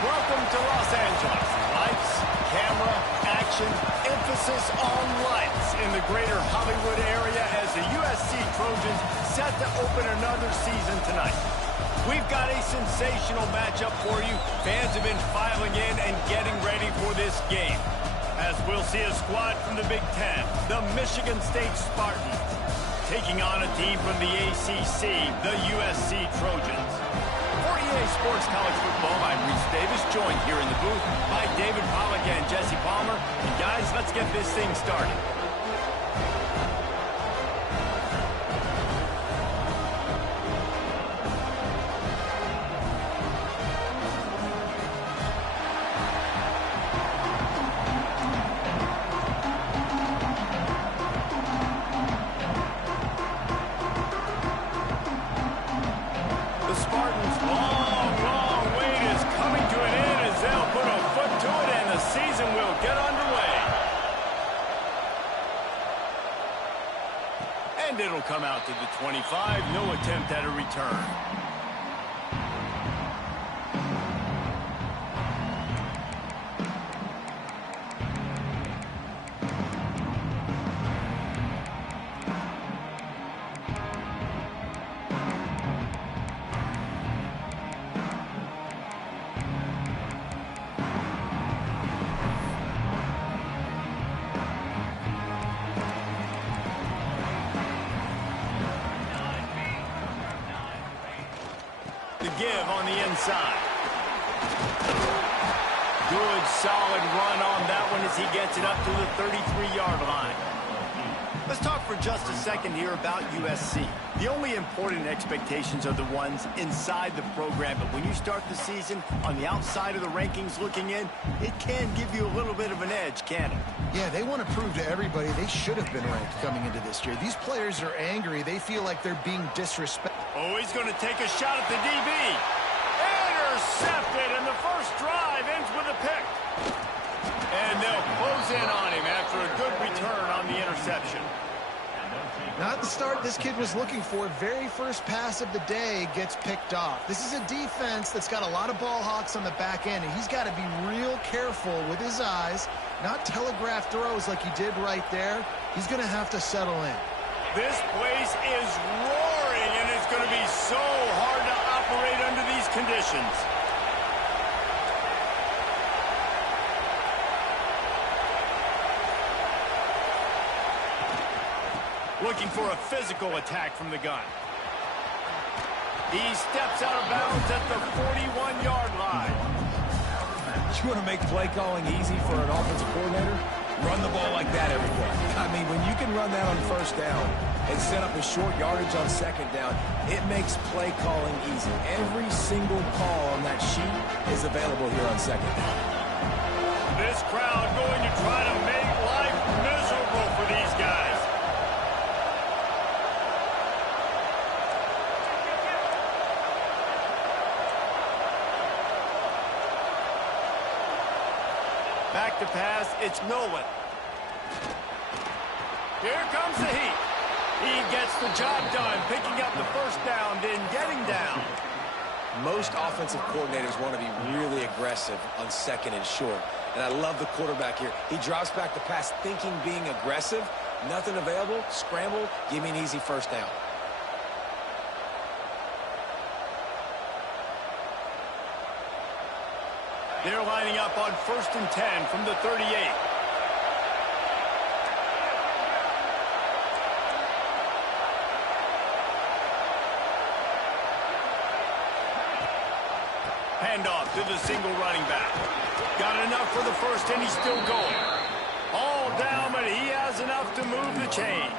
Welcome to Los Angeles. Lights, camera, action, emphasis on lights in the greater Hollywood area as the USC Trojans set to open another season tonight. We've got a sensational matchup for you. Fans have been filing in and getting ready for this game. As we'll see a squad from the Big Ten, the Michigan State Spartans, taking on a team from the ACC, the USC Trojans. For EA Sports College Football, I'm Reese Davis, joined here in the booth by David Pollack and Jesse Palmer. And guys, let's get this thing started. It'll come out to the 25. No attempt at a return. Give on the inside. Good, solid run on that one as he gets it up to the 33-yard line. Let's talk for just a second here about USC. The only important expectations are the ones inside the program, but when you start the season on the outside of the rankings looking in, it can give you a little bit of an edge, can't it? Yeah, they want to prove to everybody they should have been ranked coming into this year. These players are angry. They feel like they're being disrespected. Oh, he's going to take a shot at the DB. Intercepted, and the first drive ends with a pick. And they'll close in on him after a good return on the interception. Not the start this kid was looking for. Very first pass of the day gets picked off. This is a defense that's got a lot of ball hawks on the back end, and he's got to be real careful with his eyes, not telegraph throws like he did right there. He's going to have to settle in. This place is roaring, and it's going to be so hard to operate under these conditions. Looking for a physical attack from the gun. He steps out of bounds at the 41-yard line. You want to make play calling easy for an offensive coordinator? Run the ball like that every play. I mean, when you can run that on first down and set up a short yardage on second down, it makes play calling easy. Every single call on that sheet is available here on second down. This crowd going to try to make life miserable for these guys. Back to pass, it's Nolan. Here comes the heat. He gets the job done, picking up the first down, then getting down. Most offensive coordinators want to be really aggressive on second and short. And I love the quarterback here. He drops back the pass thinking being aggressive. Nothing available, scramble, give me an easy first down. They're lining up on 1st and 10 from the 38. Handoff to the single running back. Got enough for the first, and he's still going. All down, but he has enough to move the chains.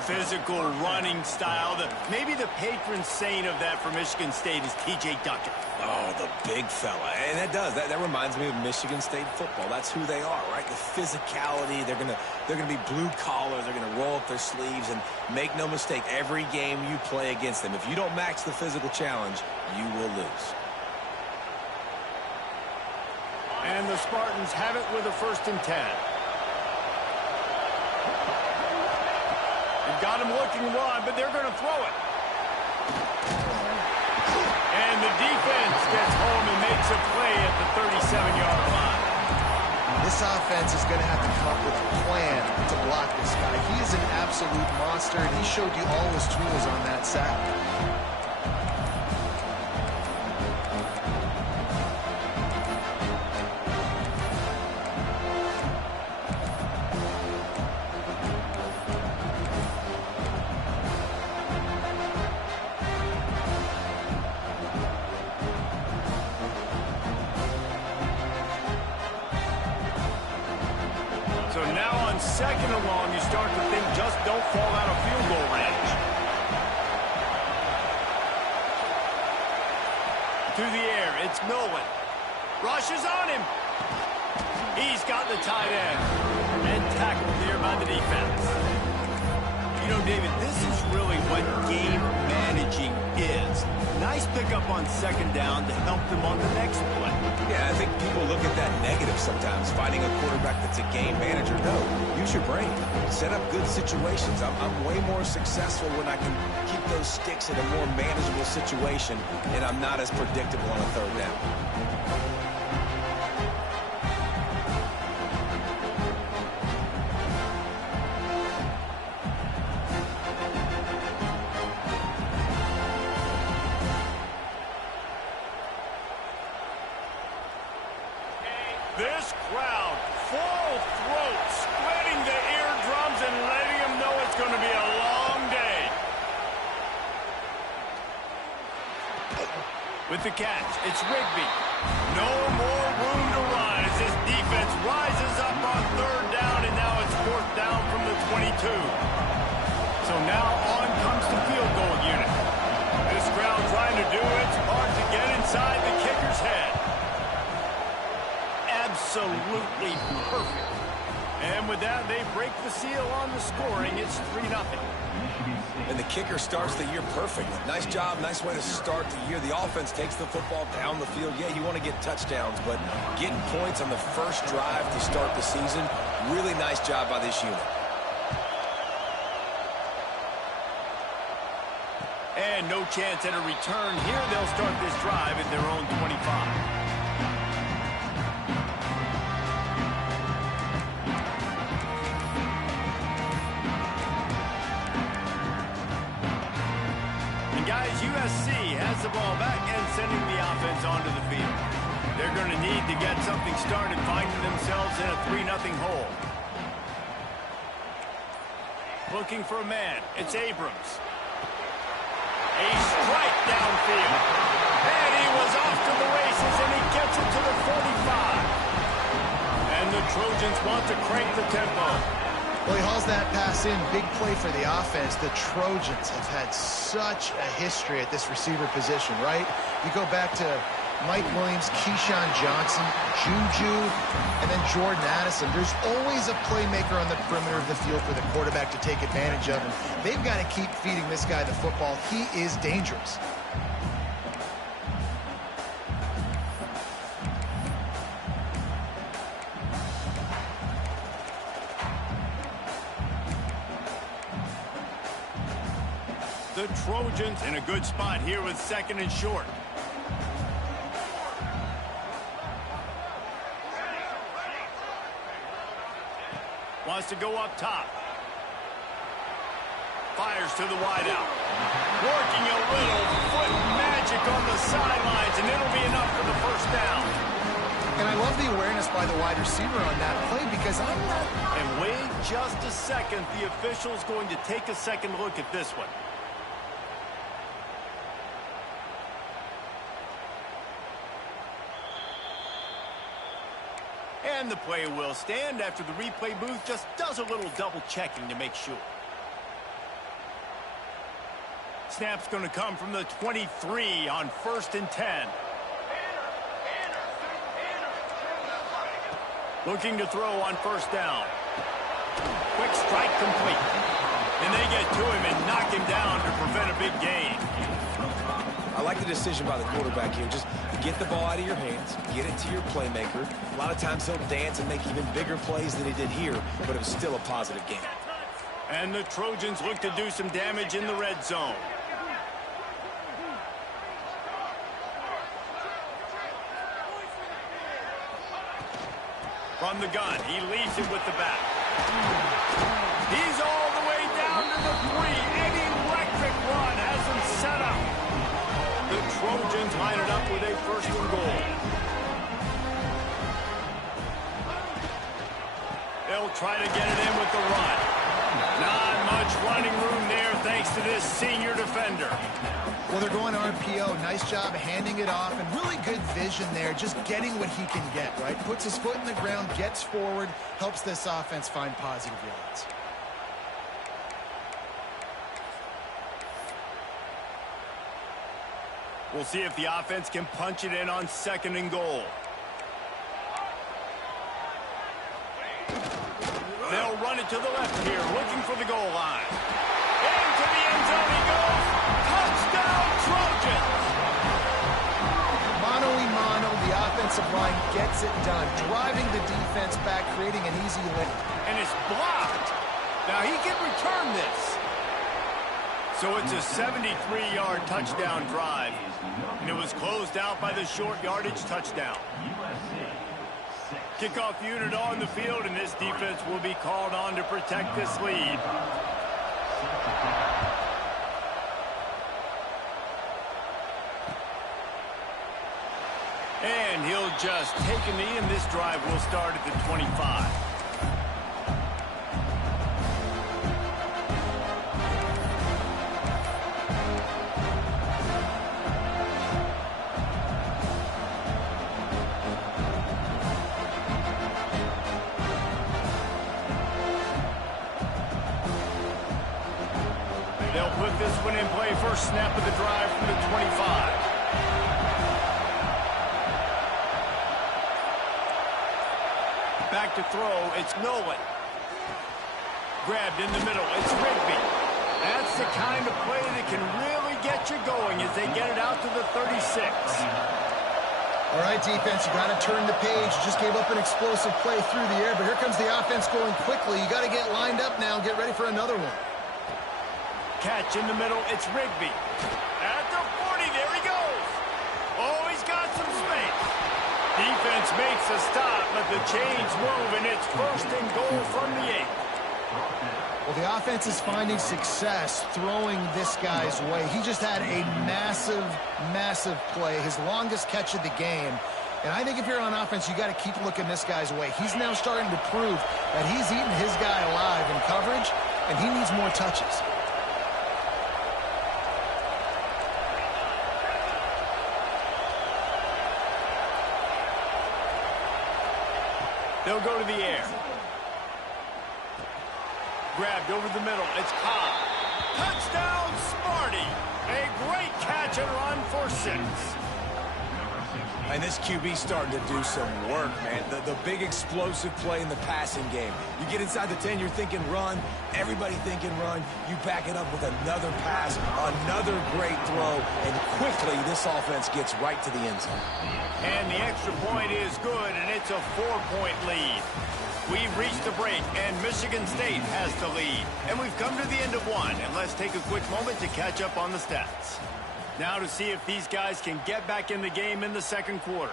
Physical running style. Maybe the patron saint of that for Michigan State is T.J. Duckett. Oh, the big fella. And that reminds me of Michigan State football. That's who they are, right? The physicality. They're gonna be blue collar. They're gonna roll up their sleeves, and make no mistake, every game you play against them, if you don't match the physical challenge, you will lose. And the Spartans have it with a 1st and 10. They've got him looking run, but they're going to throw it. And the defense gets home and makes a 7-yard line. This offense is going to have to come up with a plan to block this guy. He is an absolute monster, and he showed you all his tools on that sack. So now on 2nd and long, you start to think just don't fall out of field goal range. Through the air, it's Nolan. Rushes on him. He's got the tight end. And tackled here by the defense. You know, David, this is really what game managing is. Nice pickup on 2nd down to help them on the next play. Yeah, I think people look at that negative sometimes, finding a quarterback that's a game manager. No, use your brain. Set up good situations. I'm way more successful when I can keep those sticks in a more manageable situation, and I'm not as predictable on a 3rd down. This crowd, full throat, splitting the eardrums and letting them know it's going to be a long day. With the catch, it's Rigby. No more room to run as this defense rises up on 3rd down, and now it's 4th down from the 22. So now on comes the field goal unit. This crowd trying to do its part to get inside the kicker's head. Absolutely perfect. And with that, they break the seal on the scoring. It's 3-0. And the kicker starts the year perfect. Nice job, nice way to start the year. The offense takes the football down the field. Yeah, you want to get touchdowns, but getting points on the first drive to start the season, really nice job by this unit. And no chance at a return here. They'll start this drive at their own 25. Guys, USC has the ball back and sending the offense onto the field. They're going to need to get something started, finding themselves in a 3-0 hole. Looking for a man. It's Abrams. A strike downfield. And he was off to the races, and he gets it to the 45. And the Trojans want to crank the tempo. Well, he hauls that pass in. Big play for the offense. The Trojans have had such a history at this receiver position, right? You go back to Mike Williams, Keyshawn Johnson, Juju, and then Jordan Addison. There's always a playmaker on the perimeter of the field for the quarterback to take advantage of. And they've got to keep feeding this guy the football. He is dangerous. The Trojans in a good spot here with 2nd and short. Wants to go up top. Fires to the wideout. Working a little foot magic on the sidelines, and it'll be enough for the 1st down. And I love the awareness by the wide receiver on that play because I'm not... And wait just a second. The official's going to take a second look at this one. And the play will stand after the replay booth just does a little double checking to make sure. Snap's going to come from the 23 on 1st and 10. Looking to throw on 1st down. Quick strike complete. And they get to him and knock him down to prevent a big gain. I like the decision by the quarterback here. Just get the ball out of your hands, get it to your playmaker. A lot of times he'll dance and make even bigger plays than he did here, but it was still a positive game. And the Trojans look to do some damage in the red zone. From the gun, he leaves it with the back. He's all the way down to the 3. An electric run has him set up. The Trojans line it up with a 1st and goal. They'll try to get it in with the run. Not much running room there thanks to this senior defender. Well, they're going RPO. Nice job handing it off, and really good vision there, just getting what he can get, right? Puts his foot in the ground, gets forward, helps this offense find positive yards. We'll see if the offense can punch it in on 2nd and goal. They'll run it to the left here, looking for the goal line. Into the end zone he goes. Touchdown, Trojans! Mano a mano, the offensive line gets it done, driving the defense back, creating an easy lane. And it's blocked. Now he can return this. So it's a 73-yard touchdown drive. And it was closed out by the short yardage touchdown. Kickoff unit on the field, and this defense will be called on to protect this lead. And he'll just take a knee, and this drive will start at the 25. They'll put this one in play. First snap of the drive from the 25. Back to throw, it's Nolan. Grabbed in the middle, it's Rigby. That's the kind of play that can really get you going as they get it out to the 36. All right, defense, you got to turn the page. You just gave up an explosive play through the air, but here comes the offense going quickly. You got to get lined up now and get ready for another one. Catch in the middle, it's Rigby. At the 40, there he goes. Oh, he's got some space. Defense makes a stop, but the chains move, and it's 1st and goal from the 8. Well, the offense is finding success throwing this guy's way. He just had a massive, massive play, his longest catch of the game. And I think if you're on offense, you got to keep looking this guy's way. He's now starting to prove that he's eating his guy alive in coverage, and he needs more touches. They'll go to the air. Grabbed over the middle. It's Cobb. Touchdown, Smarty. A great catch and run for 6. And this QB starting to do some work, man. The big explosive play in the passing game. You get inside the 10, you're thinking run. Everybody thinking run. You back it up with another pass, another great throw, and quickly this offense gets right to the end zone. And the extra point is good, and it's a 4-point lead. We've reached the break, and Michigan State has the lead. And we've come to the end of one, and let's take a quick moment to catch up on the stats. Now to see if these guys can get back in the game in the 2nd quarter.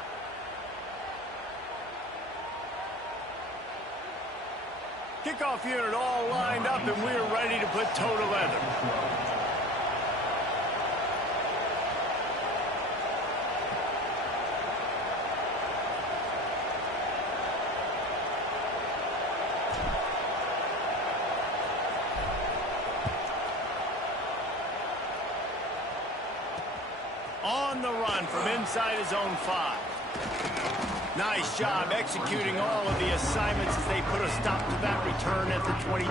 Kickoff unit all lined up, and we're ready to put toe to leather. On the run from inside his own 5. Nice job executing all of the assignments as they put a stop to that return at the 22.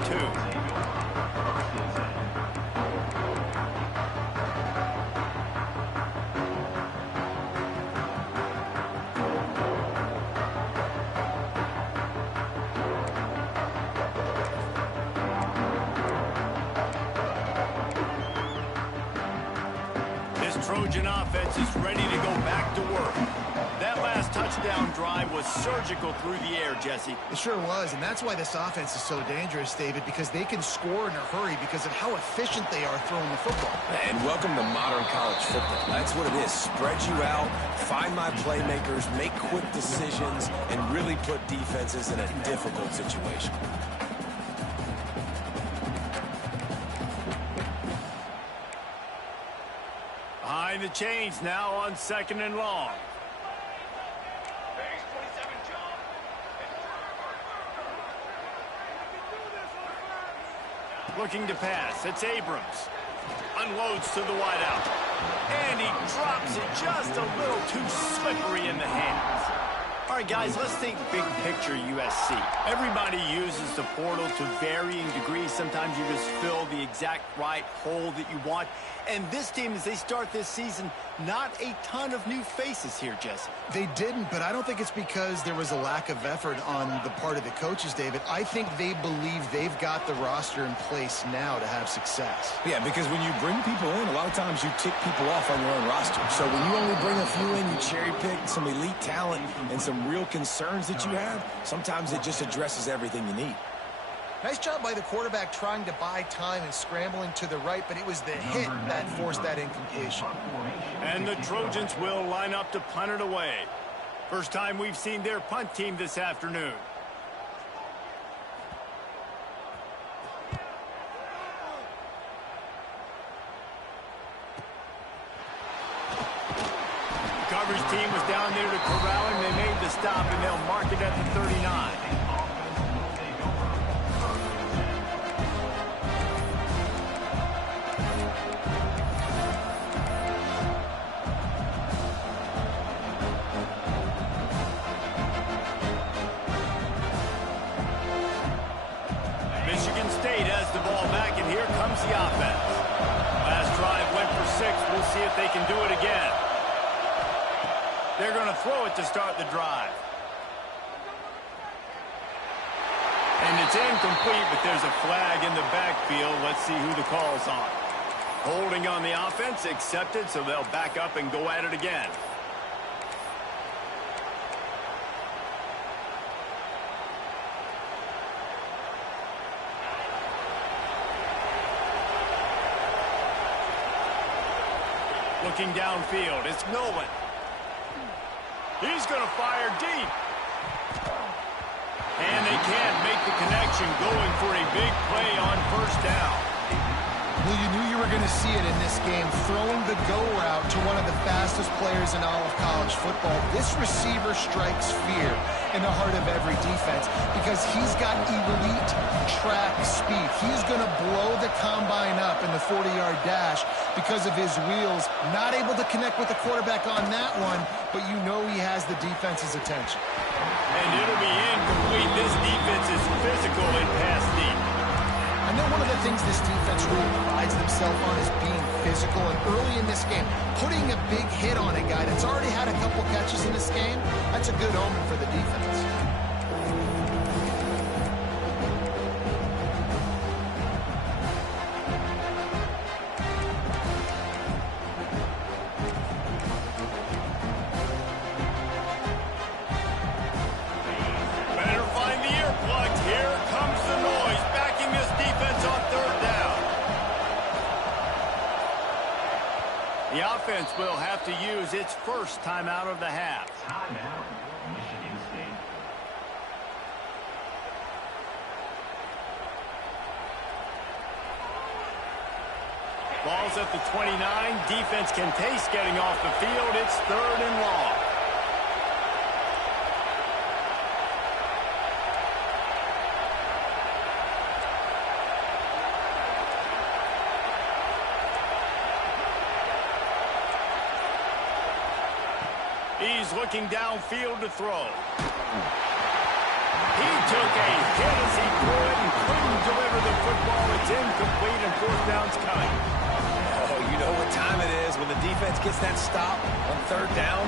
This Trojan offense is ready to go back to work. That last touchdown drive was surgical through the air, Jesse. It sure was, and that's why this offense is so dangerous, David, because they can score in a hurry because of how efficient they are throwing the football. And welcome to modern college football. That's what it is. Spread you out, find my playmakers, make quick decisions, and really put defenses in a difficult situation. Behind the chains now on 2nd and long. Looking to pass. It's Abrams. Unloads to the wideout. And he drops it just a little too slippery in the hands. All right, guys, let's think big picture USC. Everybody uses the portal to varying degrees. Sometimes you just fill the exact right hole that you want. And this team, as they start this season, not a ton of new faces here, Jesse. They didn't, but I don't think it's because there was a lack of effort on the part of the coaches, David. I think they believe they've got the roster in place now to have success. Yeah, because when you bring people in, a lot of times you tick people off on your own roster. So when you only bring a few in, you cherry pick some elite talent and some real concerns that you have, sometimes it just addresses everything you need. Nice job by the quarterback trying to buy time and scrambling to the right, but it was the hit that forced that incompletion. And the Trojans will line up to punt it away. First time we've seen their punt team this afternoon. Coverage team was down there to corral him. They made the stop, and they'll mark it at the 39. Michigan State has the ball back, and here comes the offense. Last drive went for 6. We'll see if they can do it again. They're going to throw it to start the drive. And it's incomplete, but there's a flag in the backfield. Let's see who the call's on. Holding on the offense, accepted, so they'll back up and go at it again. Looking downfield, it's Nolan. He's going to fire deep. And they can't make the connection, going for a big play on first down. Well, you knew you were going to see it in this game, throwing the go route to one of the fastest players in all of college football. This receiver strikes fear in the heart of every defense because he's got elite track speed. He's going to blow the combine up in the 40-yard dash because of his wheels. Not able to connect with the quarterback on that one, but you know he has the defense's attention. And it'll be incomplete. This defense is physical in pass deep. I know one of the things this defense really prides themselves on is being physical, and early in this game, putting a big hit on a guy that's already had a couple catches in this game, that's a good omen for the defense. Better find the earplugs. Here comes the noise, backing this defense on third down. The offense will have to use its first timeout of the half. Timeout, Michigan State. Ball's at the 29. Defense can taste getting off the field. It's 3rd and long. He's looking downfield to throw. He took a hit as he threw it and couldn't deliver the football. It's incomplete and 4th down's coming. Oh, you know what time it is when the defense gets that stop on 3rd down.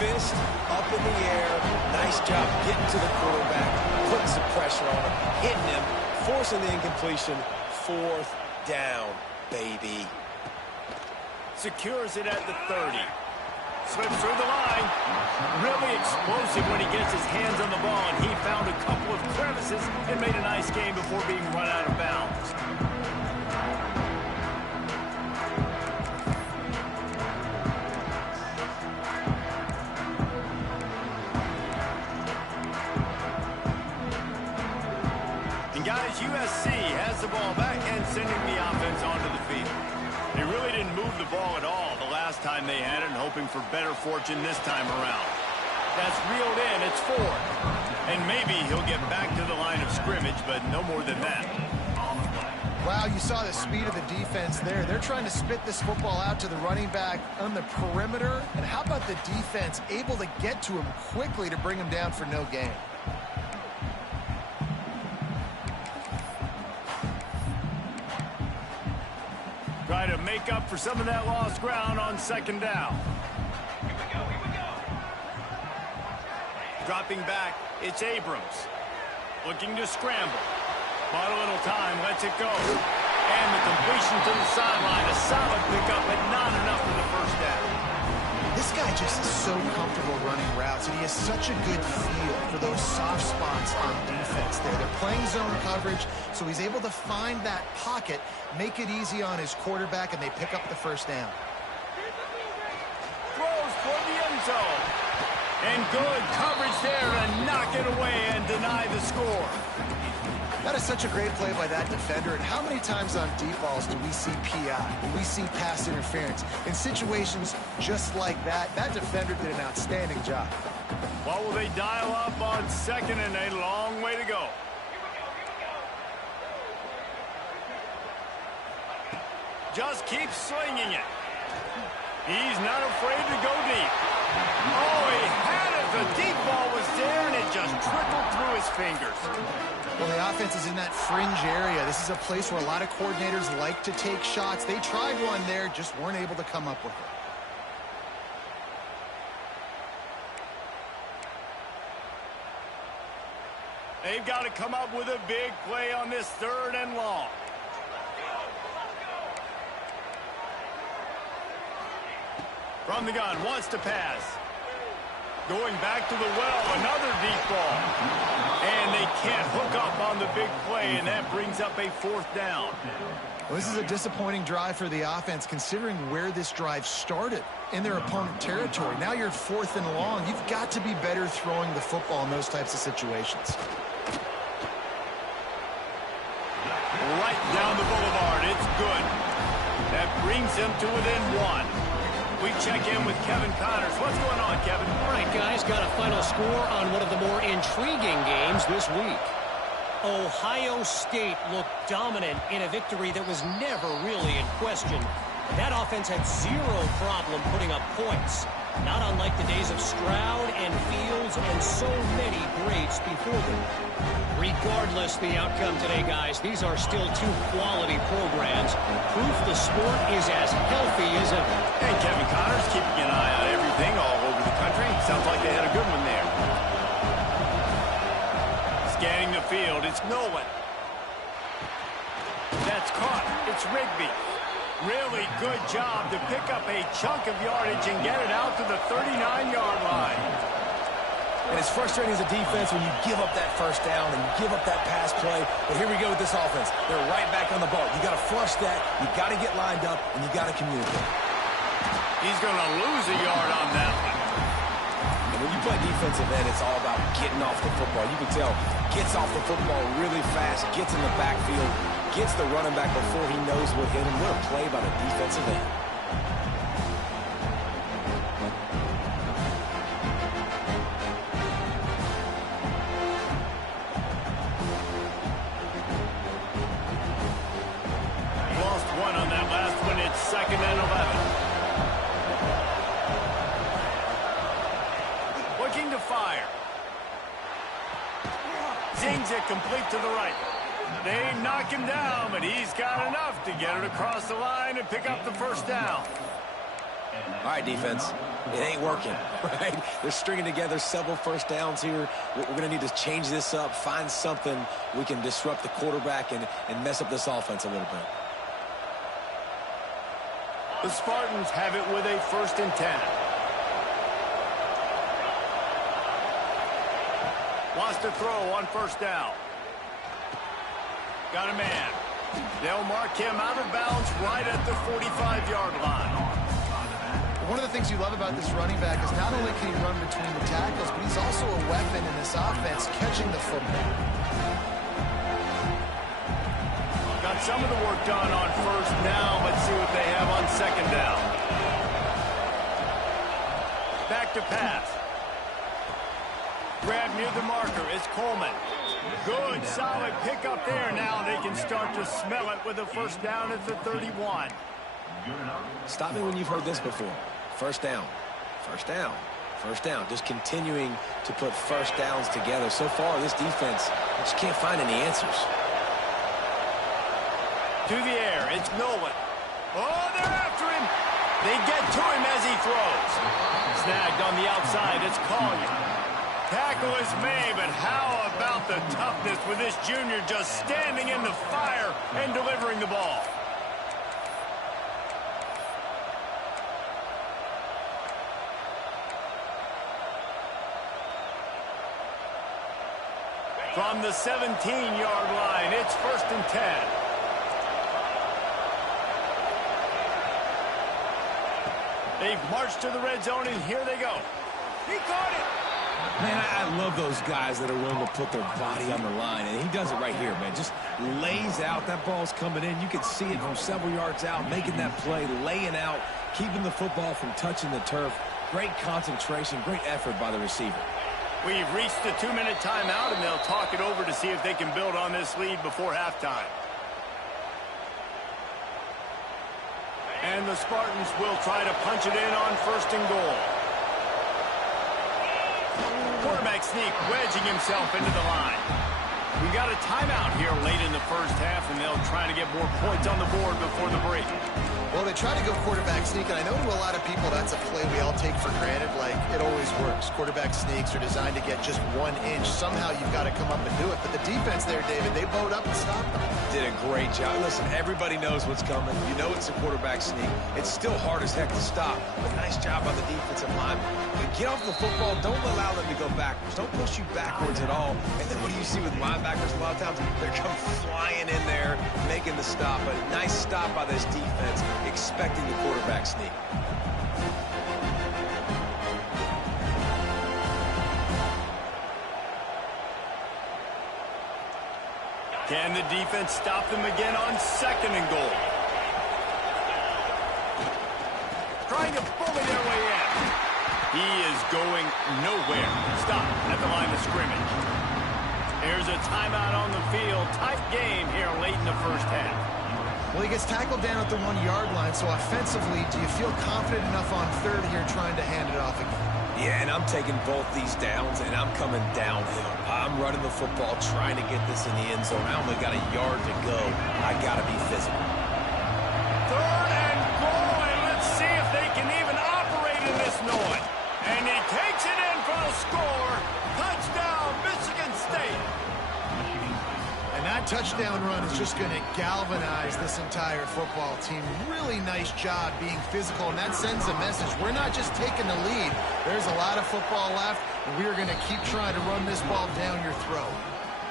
Fist up in the air. Nice job getting to the quarterback, putting some pressure on him, hitting him, forcing the incompletion. 4th down, baby. Secures it at the 30. Slips through the line. Really explosive when he gets his hands on the ball, and he found a couple of crevices and made a nice game before being run out of bounds. And guys, USC has the ball back and sending the offense onto the field. They really didn't move the ball at all the last time they had it, and hoping for better fortune this time around. That's reeled in. It's 4. And maybe he'll get back to the line of scrimmage, but no more than that. Wow, you saw the speed of the defense there. They're trying to spit this football out to the running back on the perimeter. And how about the defense able to get to him quickly to bring him down for no gain? Try to make up for some of that lost ground on second down. Here we go. Dropping back, it's Abrams. Looking to scramble. Bought a little time, lets it go. And the completion to the sideline. A solid pickup, but not enough for the first down. This guy just is so comfortable running routes, and he has such a good feel for those soft spots on defense there. They're playing zone coverage, so he's able to find that pocket, make it easy on his quarterback, and they pick up the first down. Throws for the end zone. And good coverage there to knock it away and deny the score. That is such a great play by that defender. And how many times on deep balls do we see PI? Do we see pass interference? In situations just like that, that defender did an outstanding job. What will they dial up on second, and a long way to go? Just keep swinging it. He's not afraid to go deep. Oh, he had it. The deep ball was there, and it just trickled through his fingers. Well, the offense is in that fringe area. This is a place where a lot of coordinators like to take shots. They tried one there, just weren't able to come up with it. They've got to come up with a big play on this 3rd and long. From the gun, wants to pass. Going back to the well, another deep ball. And they can't hook up on the big play, and that brings up a 4th down. Well, this is a disappointing drive for the offense, considering where this drive started in their opponent territory. Now you're 4th and long. You've got to be better throwing the football in those types of situations. Right down the boulevard. It's good. That brings them to within 1. We check in with Kevin Connors. What's going on, Kevin? All right, guys, got a final score on one of the more intriguing games this week. Ohio State looked dominant in a victory that was never really in question. That offense had zero problem putting up points, not unlike the days of Stroud and Fields and so many greats before them. Regardless the outcome today, guys, these are still 2 quality programs. Proof the sport is as healthy as ever. Hey, Kevin Connors keeping an eye on everything all over the country. Sounds like they had a good one there. Scanning the field, it's Nolan. That's caught. It's Rigby. Really good job to pick up a chunk of yardage and get it out to the 39-yard line. And it's frustrating as a defense when you give up that first down and you give up that pass play. But here we go with this offense. They're right back on the ball. You got to flush that. You got to get lined up, and you got to communicate. He's going to lose a yard on that one. And when you play defensive end, it's all about getting off the football. You can tell, gets off the football really fast, gets in the backfield, gets the running back before he knows what hit him. What a play by the defensive end. Lost 1 on that last one. It's 2nd and 11. Looking to fire. Zings it complete to the right. They knock him down, but he's got enough to get it across the line and pick up the first down. All right, defense. It ain't working, right? They're stringing together several first downs here. We're going to need to change this up, find something we can disrupt the quarterback and mess up this offense a little bit. The Spartans have it with a 1st and 10. Wants to throw on 1st down. Got a man. They'll mark him out of bounds right at the 45-yard line. One of the things you love about this running back is not only can he run between the tackles, but he's also a weapon in this offense catching the football. Got some of the work done on 1st down. Let's see what they have on 2nd down. Back to pass. Grab near the marker is Coleman. Good, solid pickup there. Now they can start to smell it with a 1st down at the 31. Stop me when you've heard this before. 1st down, 1st down, 1st down. Just continuing to put 1st downs together. So far, this defense just can't find any answers. To the air, it's Nolan. Oh, they're after him. They get to him as he throws. Snagged on the outside, it's Collier. Tackle is made, but how about the toughness with this junior just standing in the fire and delivering the ball? From the 17-yard line, it's 1st and 10. They've marched to the red zone, and here they go. He caught it. Man, I love those guys that are willing to put their body on the line, and he does it right here, man. Just lays out. That ball's coming in. You can see it from several yards out, making that play, laying out, keeping the football from touching the turf. Great concentration, great effort by the receiver. We've reached the 2-minute timeout, and they'll talk it over to see if they can build on this lead before halftime. And the Spartans will try to punch it in on 1st and goal. Quarterback sneak, wedging himself into the line. We've got a timeout here late in the 1st half, and they'll try to get more points on the board before the break. Well, they try to go quarterback sneak, and I know to a lot of people that's a play we all take for granted. Like, it always works. Quarterback sneaks are designed to get just 1 inch. Somehow you've got to come up and do it. But the defense there, David, they bowed up and stopped them. Did a great job. Listen, everybody knows what's coming. You know it's a quarterback sneak. It's still hard as heck to stop. But nice job by the defensive lineman. Get off the football. Don't allow them to go backwards. Don't push you backwards at all. And then what do you see with linebackers a lot of times? They come flying in there, making the stop. A nice stop by this defense, expecting the quarterback sneak. Can the defense stop them again on 2nd and goal? Trying to bully their way in. He is going nowhere. Stop at the line of scrimmage. Here's a timeout on the field. Tight game here late in the 1st half. Well, he gets tackled down at the 1-yard line, so offensively, do you feel confident enough on 3rd here trying to hand it off again? Yeah, and I'm taking both these downs, and I'm coming downhill. I'm running the football, trying to get this in the end zone. I only got a yard to go. I got to be physical. 3rd and goal, and let's see if they can even operate in this noise. And he takes it in for the score. Touchdown, Michigan State. And that touchdown run is just going to galvanize this entire football team. Really nice job being physical, and that sends a message. We're not just taking the lead. There's a lot of football left, and we are going to keep trying to run this ball down your throat.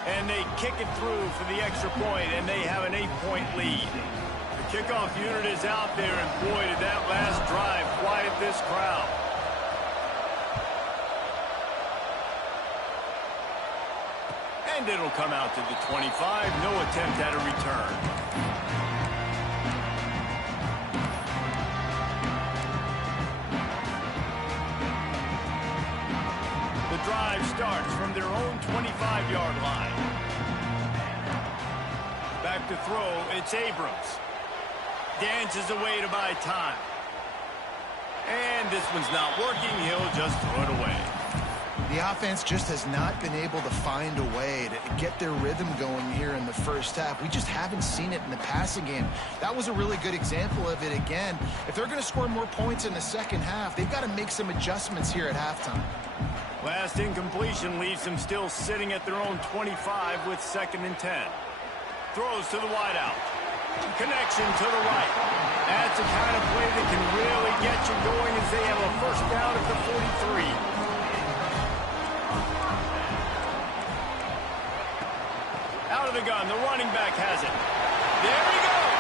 And they kick it through for the extra point, and they have an 8-point lead. The kickoff unit is out there, and boy, did that last drive quiet this crowd. And it'll come out to the 25. No attempt at a return. The drive starts from their own 25-yard line. Back to throw, it's Abrams. Dances away to buy time. And this one's not working. He'll just throw it away. The offense just has not been able to find a way to get their rhythm going here in the 1st half. We just haven't seen it in the passing game. That was a really good example of it again. If they're going to score more points in the 2nd half, they've got to make some adjustments here at halftime. Last incompletion leaves them still sitting at their own 25 with 2nd and 10. Throws to the wideout. Connection to the right. That's the kind of play that can really get you going as they have a first down at the 43. Out of the gun, the running back has it. There he goes.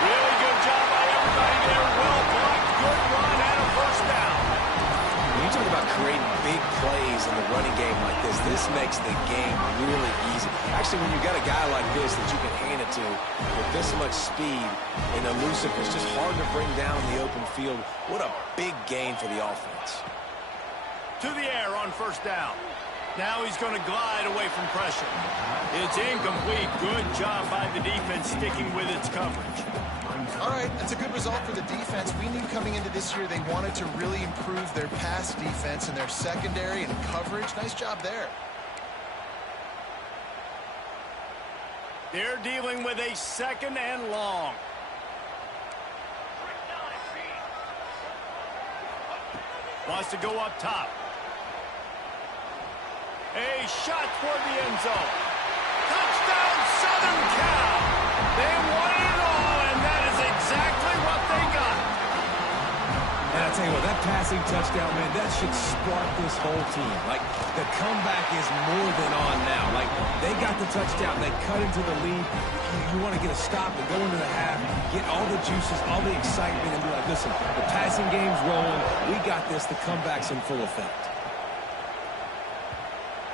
Really good job by everybody there. Well blocked, good run, and a first down. When you talk about creating big plays in the running game like this makes the game really easy. Actually, when you've got a guy like this that you can hand it to with this much speed and elusiveness, just hard to bring down in the open field. What a big gain for the offense. To the air on first down. Now he's going to glide away from pressure. It's incomplete. Good job by the defense sticking with its coverage. All right, that's a good result for the defense. We knew coming into this year they wanted to really improve their pass defense and their secondary and coverage. Nice job there. They're dealing with a second and long. Wants to go up top. A shot toward the end zone. Touchdown, Southern Cal. They wanted it all, and that is exactly what they got. And I tell you what, that passing touchdown, man, that should spark this whole team. Like, the comeback is more than on now. Like, they got the touchdown. They cut into the lead. You want to get a stop and go into the half, get all the juices, all the excitement, and be like, listen, the passing game's rolling. We got this. The comeback's in full effect.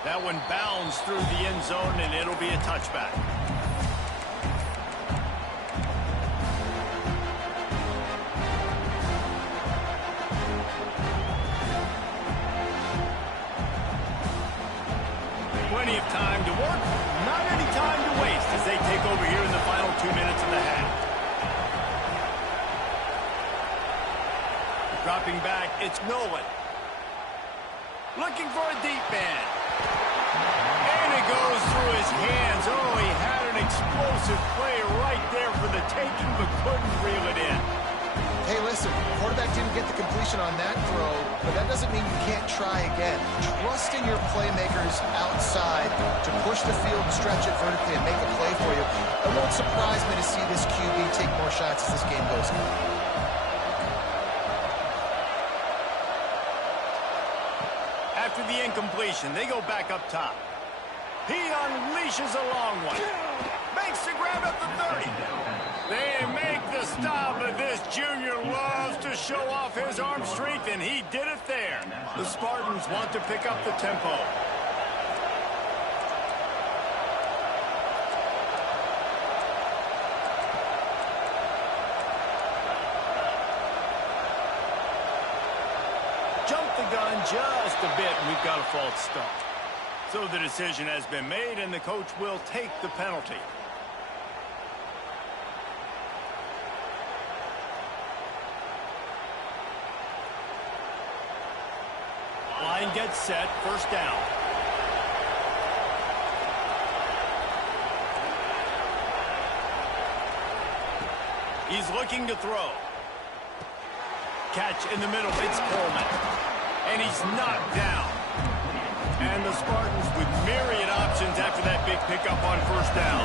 That one bounds through the end zone, and it'll be a touchback. Plenty of time to work, not any time to waste as they take over here in the final 2 minutes of the half. Dropping back, it's Nolan. Looking for a deep man. And it goes through his hands. Oh, he had an explosive play right there for the taking, but couldn't reel it in. Hey, listen, quarterback didn't get the completion on that throw, but that doesn't mean you can't try again. Trusting your playmakers outside to push the field and stretch it vertically and make a play for you. It won't surprise me to see this QB take more shots as this game goes on. After the incompletion, they go back up top. He unleashes a long one. Makes the grab at the 30. They make the stop, but this junior loves to show off his arm strength, and he did it there. The Spartans want to pick up the tempo. Jump the gun just a bit, and we've got a false start. So the decision has been made, and the coach will take the penalty. Line gets set, first down. He's looking to throw. Catch in the middle, it's Coleman. And he's knocked down. And the Spartans with myriad options after that big pickup on first down.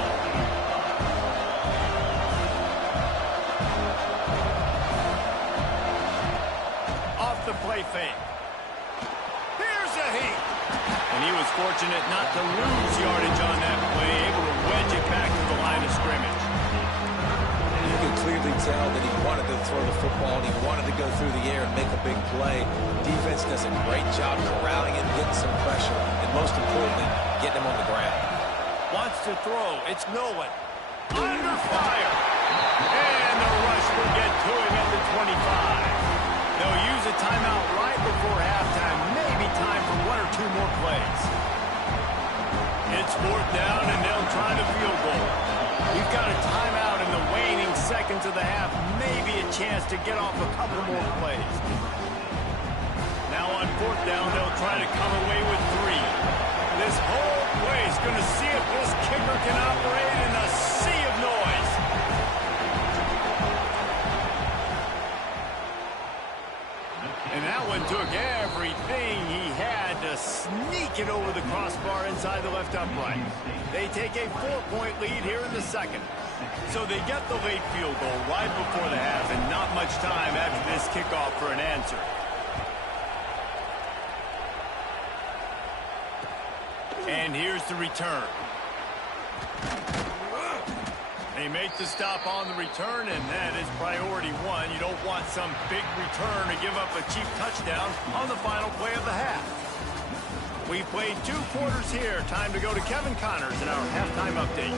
Off the play fake. Here's a heat. And he was fortunate not to lose yardage on that play, able to wedge it back to the line of scrimmage. You could clearly tell that he wanted to throw the football and he wanted to go through the air and make a big play. Defense does a great job corralling him, getting some pressure, and most importantly, getting him on the ground. Wants to throw. It's Nolan. Under fire. And the rush will get to him at the 25. They'll use a timeout right before halftime. Maybe time for one or two more plays. It's fourth down, and they'll try the field goal. We've got a timeout in the waning seconds of the half. Maybe a chance to get off a couple more plays. Now on fourth down, they'll try to come away with 3. This whole play is going to see if this kicker can operate in a sea of noise. And that one took everything he had to sneak it over the crossbar inside the left upright. They take a 4-point lead here in the second. So they get the late field goal right before the half, and not much time after this kickoff for an answer. And here's the return. They make the stop on the return, and that is priority one. You don't want some big return to give up a cheap touchdown on the final play of the half. We've played 2 quarters here. Time to go to Kevin Connors in our halftime update.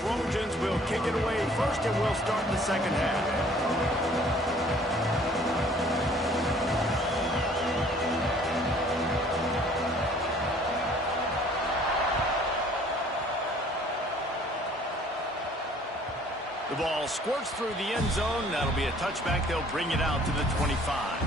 Trojans will kick it away first, and we'll start the second half. The ball squirts through the end zone. That'll be a touchback. They'll bring it out to the 25.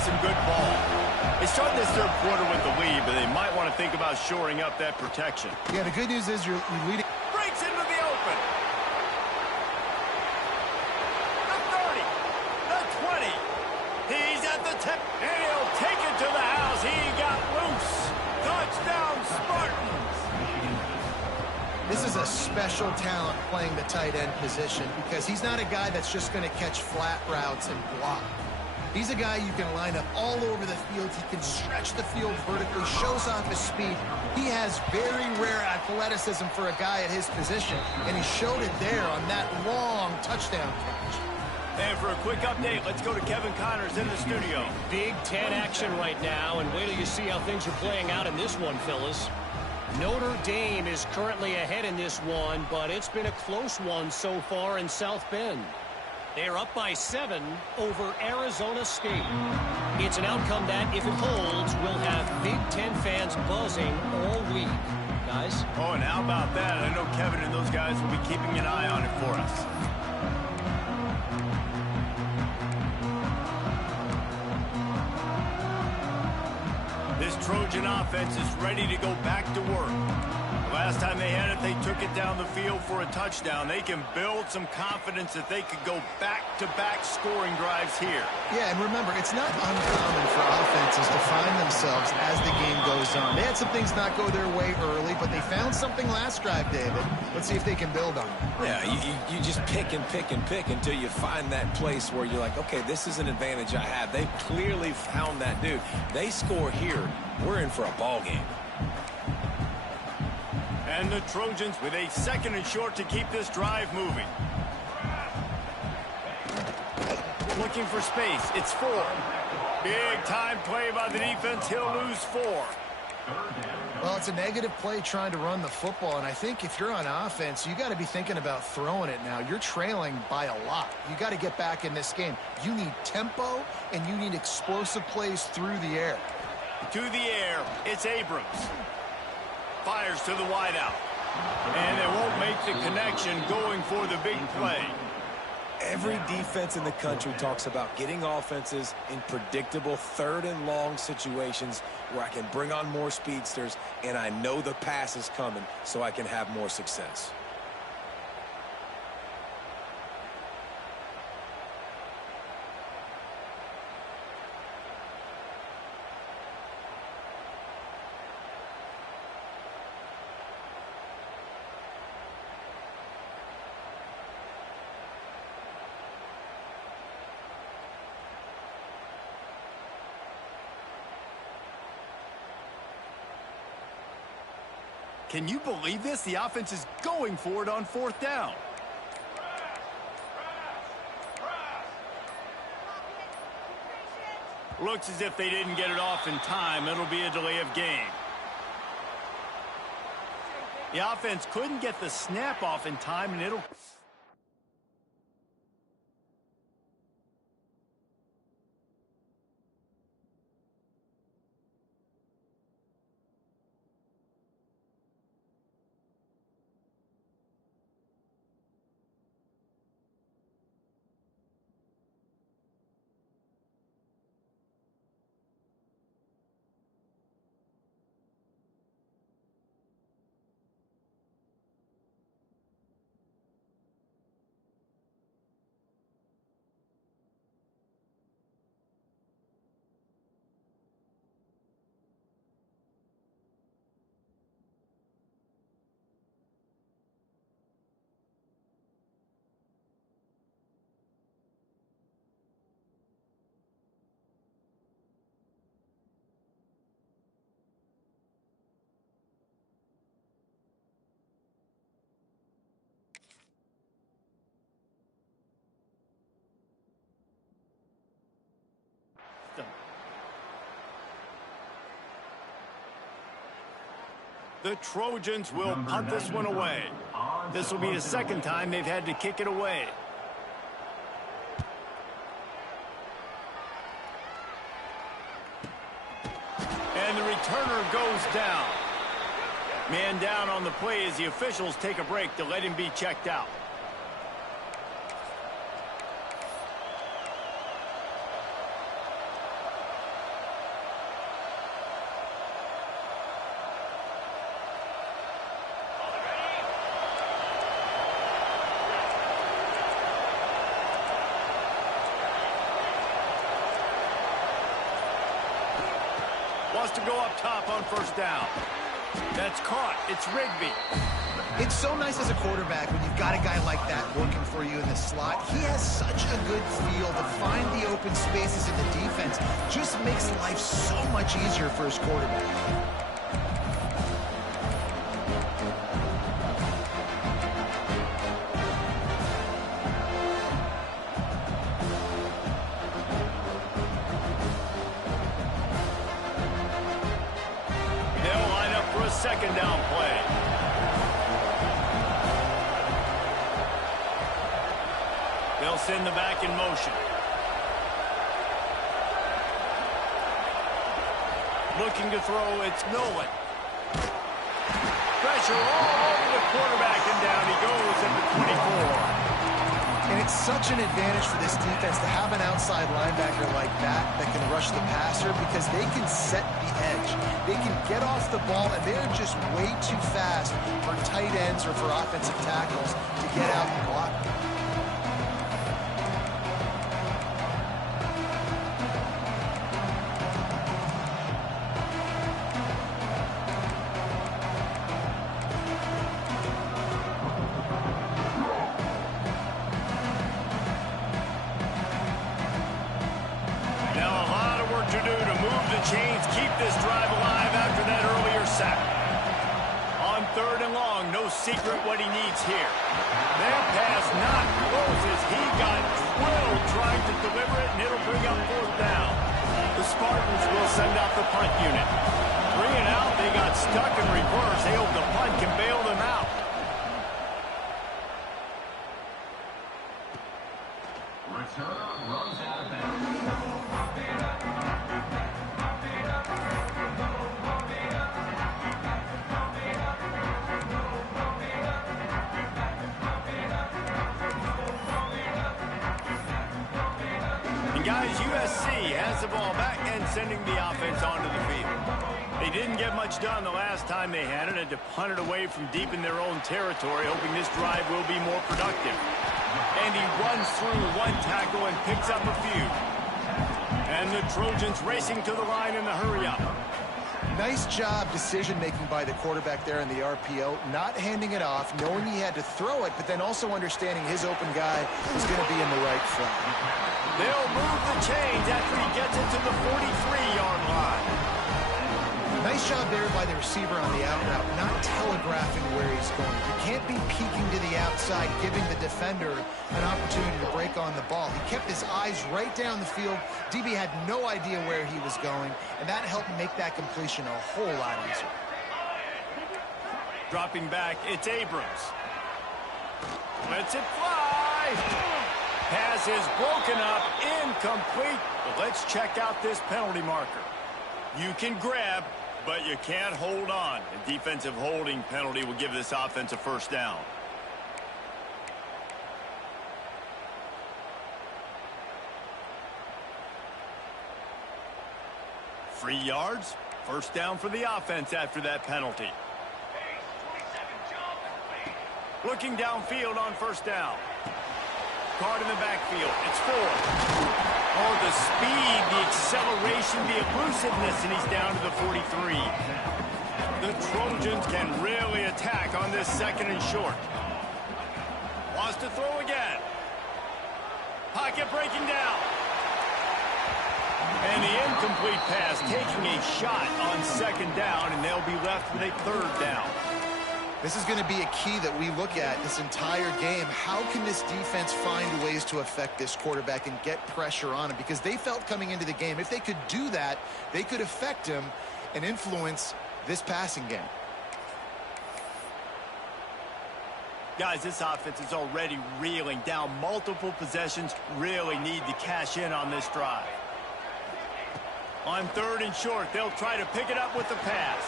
Some good ball. They start this third quarter with the lead, but they might want to think about shoring up that protection. Yeah, the good news is you're leading. Breaks into the open. The 30. The 20. He's at the 10. And he'll take it to the house. He got loose. Touchdown, Spartans. This is a special talent playing the tight end position because he's not a guy that's just going to catch flat routes and block. He's a guy you can line up all over the field. He can stretch the field vertically, shows off his speed. He has very rare athleticism for a guy at his position, and he showed it there on that long touchdown catch. And for a quick update, let's go to Kevin Connors in the studio. Big Ten action right now, and wait till you see how things are playing out in this one, fellas. Notre Dame is currently ahead in this one, but it's been a close one so far in South Bend. They're up by 7 over Arizona State. It's an outcome that, if it holds, will have Big Ten fans buzzing all week. Guys? Oh, and how about that? I know Kevin and those guys will be keeping an eye on it for us. This Trojan offense is ready to go back to work. Last time they had it, they took it down the field for a touchdown. They can build some confidence that they could go back-to-back scoring drives here. Yeah, and remember, it's not uncommon for offenses to find themselves as the game goes on. They had some things not go their way early, but they found something last drive, David. Let's see if they can build on it. Yeah, you just pick and pick and pick until you find that place where you're like, okay, this is an advantage I have. They've clearly found that dude. They score here, we're in for a ball game. And the Trojans with a 2nd and short to keep this drive moving. Looking for space. It's 4. Big time play by the defense. He'll lose 4. Well, it's a negative play trying to run the football, and I think if you're on offense, you got to be thinking about throwing it now. You're trailing by a lot. You got to get back in this game. You need tempo, and you need explosive plays through the air. To the air, it's Abrams. Fires to the wideout. And they won't make the connection going for the big play. Every defense in the country talks about getting offenses in predictable 3rd and long situations where I can bring on more speedsters and I know the pass is coming so I can have more success. Can you believe this? The offense is going for it on 4th down. Looks as if they didn't get it off in time. It'll be a delay of game. The offense couldn't get the snap off in time, and it'll... The Trojans will punt this one away. This will be the second time they've had to kick it away. And the returner goes down. Man down on the play as the officials take a break to let him be checked out. Wants to go up top on first down. That's caught. It's Rigby. It's so nice as a quarterback when you've got a guy like that working for you in the slot. He has such a good feel to find the open spaces in the defense. Just makes life so much easier for his quarterback. Second down play. They'll send the back in motion. Looking to throw, it's Nolan. Pressure all over the quarterback, and down he goes at the 24. And it's such an advantage for this defense to have an outside linebacker like that can rush the passer because they can set the edge. They can get off the ball, and they're just way too fast for tight ends or for offensive tackles to get out and block. Chains keep this drive alive after that earlier sack. On third and long, no secret what he needs here. That pass not close as he got drilled trying to deliver it, and it'll bring up fourth down. The Spartans will send out the punt unit. Bring it out, they got stuck in reverse. They hope the punt can bail them out. Return runs out of bounds. Guys, USC has the ball back and sending the offense onto the field. They didn't get much done the last time they had it, and to punt it away from deep in their own territory, hoping this drive will be more productive. And he runs through one tackle and picks up a few. And the Trojans racing to the line in the hurry-up. Nice job decision-making by the quarterback there in the RPO, not handing it off, knowing he had to throw it, but then also understanding his open guy was going to be in the right front. They'll move the chains after he gets it to the 43-yard line. Nice job there by the receiver on the out route, not telegraphing where he's going. You can't be peeking to the outside, giving the defender an opportunity to break on the ball. He kept his eyes right down the field. DB had no idea where he was going, and that helped make that completion a whole lot easier. Dropping back, it's Abrams. Lets it fly. Pass is broken up, incomplete. But let's check out this penalty marker. You can grab, but you can't hold on. A defensive holding penalty will give this offense a first down. Free yards, first down for the offense after that penalty. Looking downfield on first down. Card in the backfield. It's 4. Oh, the speed, the acceleration, the elusiveness, and he's down to the 43. The Trojans can really attack on this second and short. Wants to throw again. Pocket breaking down. And the incomplete pass taking a shot on second down, and they'll be left with a third down. This is going to be a key that we look at this entire game. How can this defense find ways to affect this quarterback and get pressure on him? Because they felt coming into the game, if they could do that, they could affect him and influence this passing game. Guys, this offense is already reeling down multiple possessions. Really need to cash in on this drive. On 3rd and short, they'll try to pick it up with the pass.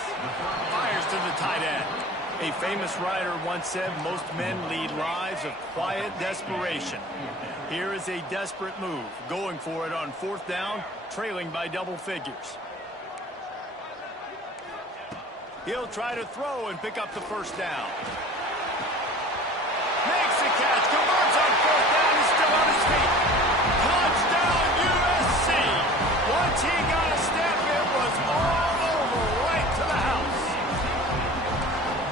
Fires to the tight end. A famous writer once said, most men lead lives of quiet desperation. Here is a desperate move, going for it on 4th down, trailing by double figures. He'll try to throw and pick up the 1st down. Makes the catch, converts on 4th down, he's still on his feet. Touchdown, USC! Once he got a step, it was all over, right to the house.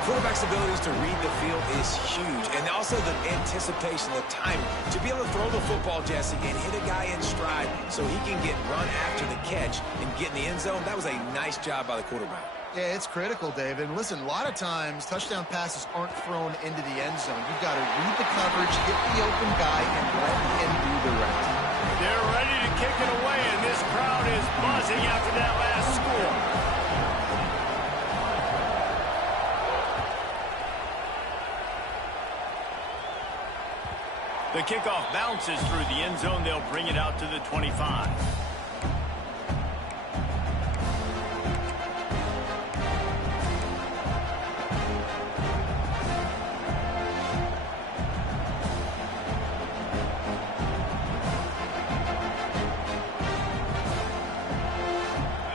Quarterback's abilities to read the field is huge, and also the anticipation, the time to be able to throw the football, Jesse, and hit a guy in stride so he can get run after the catch and get in the end zone. That was a nice job by the quarterback. Yeah, it's critical, David. And listen, a lot of times touchdown passes aren't thrown into the end zone. You've got to read the coverage, hit the open guy, and let him do the rest. They're ready to kick it away, and this crowd is buzzing after that last score. The kickoff bounces through the end zone. They'll bring it out to the 25.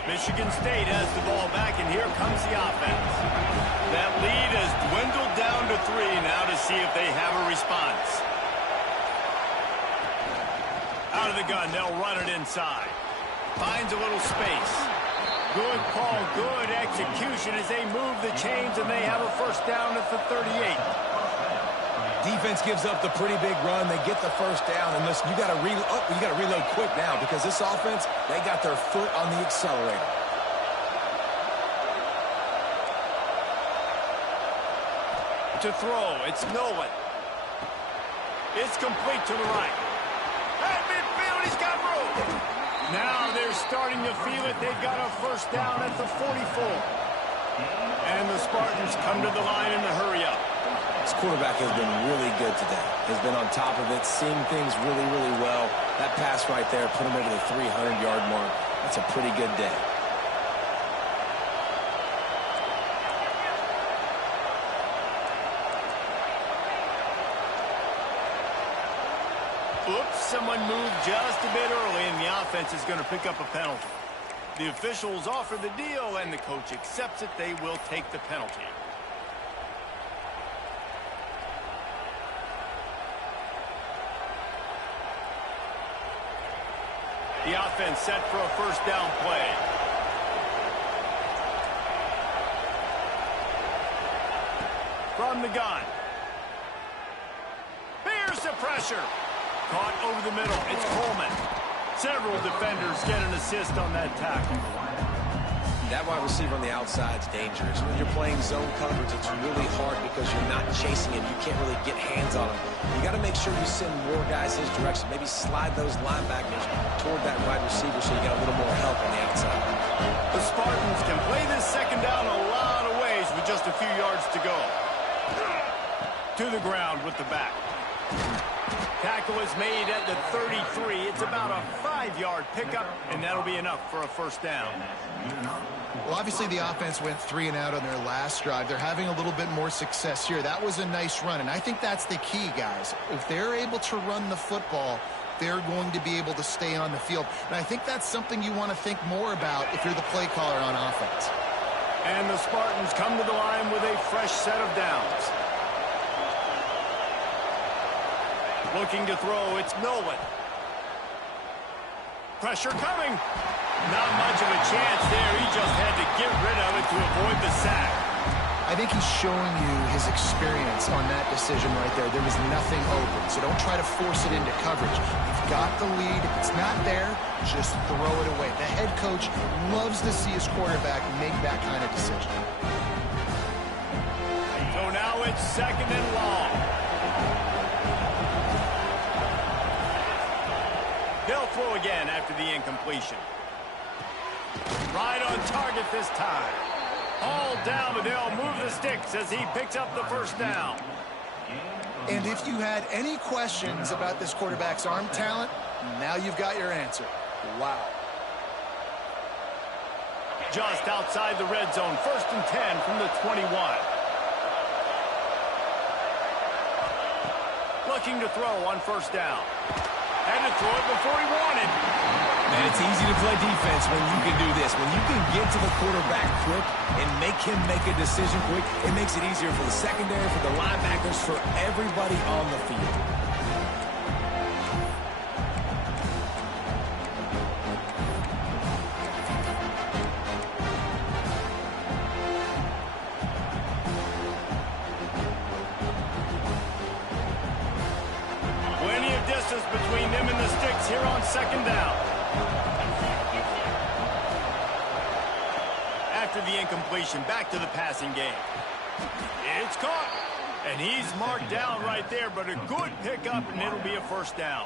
Michigan State has the ball back, and here comes the offense. That lead has dwindled down to 3 now to see if they have a response. Out of the gun, they'll run it inside. Finds a little space. Good call, good execution as they move the chains, and they have a 1st down at the 38. Defense gives up the pretty big run. They get the 1st down, and listen, you got to reload quick now because this offense, they got their foot on the accelerator. To throw, it's Nolan. It's complete to the right. At midfield, he's got room. Now they're starting to feel it. They've got a 1st down at the 44. And the Spartans come to the line in the hurry up. This quarterback has been really good today. Has been on top of it, seeing things really, really well. That pass right there put him over the 300-yard mark. That's a pretty good day. Oops, someone moved just a bit early, and the offense is going to pick up a penalty. The officials offer the deal, and the coach accepts it. They will take the penalty. The offense set for a 1st down play. From the gun. Here's the pressure. Caught over the middle. It's Coleman. Several defenders get an assist on that tackle. That wide receiver on the outside is dangerous. When you're playing zone coverage, it's really hard because you're not chasing him. You can't really get hands on him. You got to make sure you send more guys his direction. Maybe slide those linebackers toward that wide receiver so you got a little more help on the outside. The Spartans can play this 2nd down a lot of ways with just a few yards to go. To the ground with the back. Tackle is made at the 33. It's about a 5-yard pickup, and that'll be enough for a 1st down. Well, obviously the offense went 3 and out on their last drive. They're having a little bit more success here. That was a nice run, and I think that's the key, guys. If they're able to run the football, they're going to be able to stay on the field. And I think that's something you want to think more about if you're the play caller on offense. And the Spartans come to the line with a fresh set of downs. Looking to throw, it's Nolan. Pressure coming. Not much of a chance there. He just had to get rid of it to avoid the sack. I think he's showing you his experience on that decision right there. There was nothing open, so don't try to force it into coverage. You've got the lead. If it's not there, just throw it away. The head coach loves to see his quarterback make that kind of decision. So now it's 2nd and long. They'll throw again after the incompletion. Right on target this time. All down, but they'll move the sticks as he picks up the 1st down. And if you had any questions about this quarterback's arm talent, now you've got your answer. Wow. Just outside the red zone, 1st and 10 from the 21. Looking to throw on 1st down. Had to throw it before he wanted. Man, it's easy to play defense when you can do this. When you can get to the quarterback quick and make him make a decision quick, it makes it easier for the secondary, for the linebackers, for everybody on the field. Plenty of distance between them and the sticks here on 2nd down. After the incompletion, back to the passing game. It's caught. And he's marked down right there, but a good pickup, and it'll be a 1st down.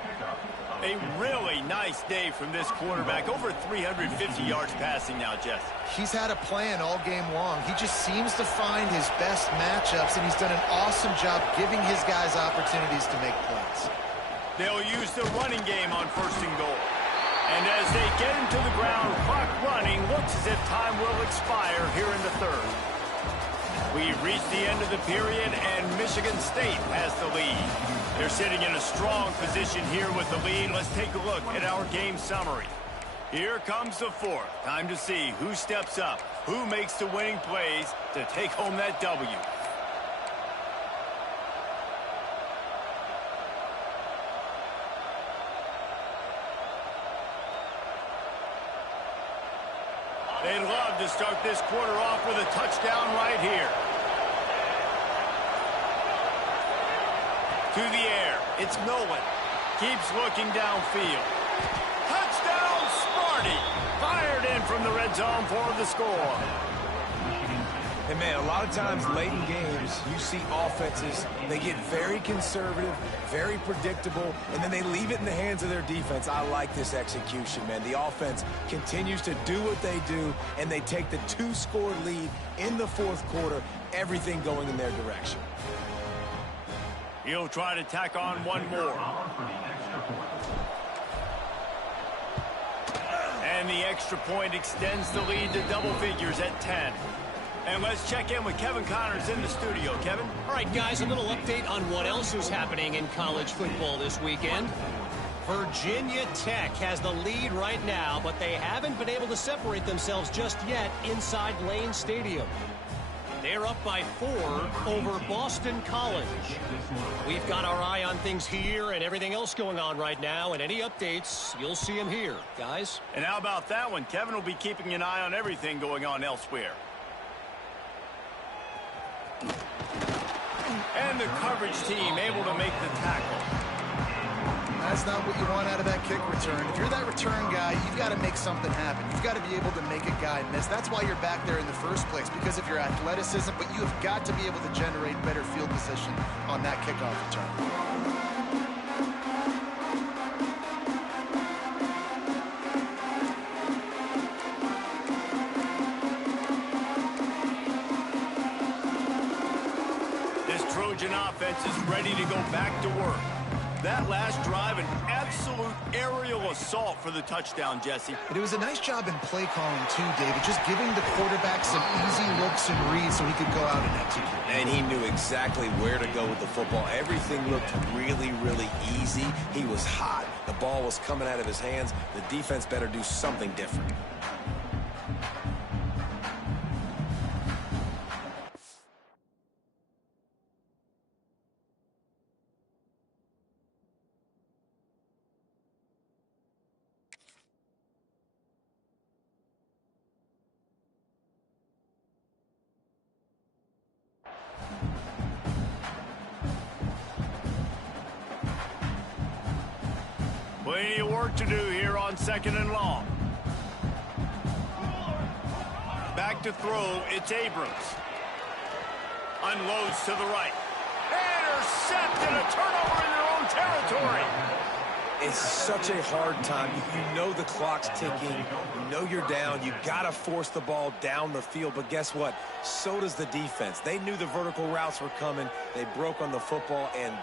A really nice day from this quarterback. Over 350 yards passing now, Jess. He's had a plan all game long. He just seems to find his best matchups, and he's done an awesome job giving his guys opportunities to make plays. They'll use the running game on 1st and goal. And as they get him to the ground, clock running, looks as if time will expire here in the 3rd. We've reached the end of the period, and Michigan State has the lead. They're sitting in a strong position here with the lead. Let's take a look at our game summary. Here comes the 4th. Time to see who steps up, who makes the winning plays to take home that W. They'd love to start this quarter off with a touchdown right here. To the air, it's Nolan. Keeps looking downfield. Touchdown, Sparty! Fired in from the red zone for the score. And, man, a lot of times late in games, you see offenses, they get very conservative, very predictable, and then they leave it in the hands of their defense. I like this execution, man. The offense continues to do what they do, and they take the 2-score lead in the 4th quarter, everything going in their direction. He'll try to tack on one more. And the extra point extends the lead to double figures at 10. And let's check in with Kevin Connors in the studio. Kevin? All right, guys, a little update on what else is happening in college football this weekend. Virginia Tech has the lead right now, but they haven't been able to separate themselves just yet inside Lane Stadium. They're up by 4 over Boston College. We've got our eye on things here and everything else going on right now, and any updates, you'll see them here, guys. And how about that one? Kevin will be keeping an eye on everything going on elsewhere. And the coverage team able to make the tackle. That's not what you want out of that kick return. If you're that return guy, you've got to make something happen. You've got to be able to make a guy miss. That's why you're back there in the first place, because of your athleticism, but you have got to be able to generate better field position on that kickoff return. Trojan offense is ready to go back to work. That last drive, an absolute aerial assault for the touchdown, Jesse. But it was a nice job in play calling too, David, just giving the quarterback some easy looks and reads so he could go out and execute. And he knew exactly where to go with the football. Everything looked really, really easy. He was hot. The ball was coming out of his hands. The defense better do something different. Plenty of work to do here on 2nd and long. Back to throw, it's Abrams. Unloads to the right. Intercepted, a turnover in their own territory. It's such a hard time. You know the clock's ticking. You know you're down. You got to force the ball down the field. But guess what? So does the defense. They knew the vertical routes were coming. They broke on the football, and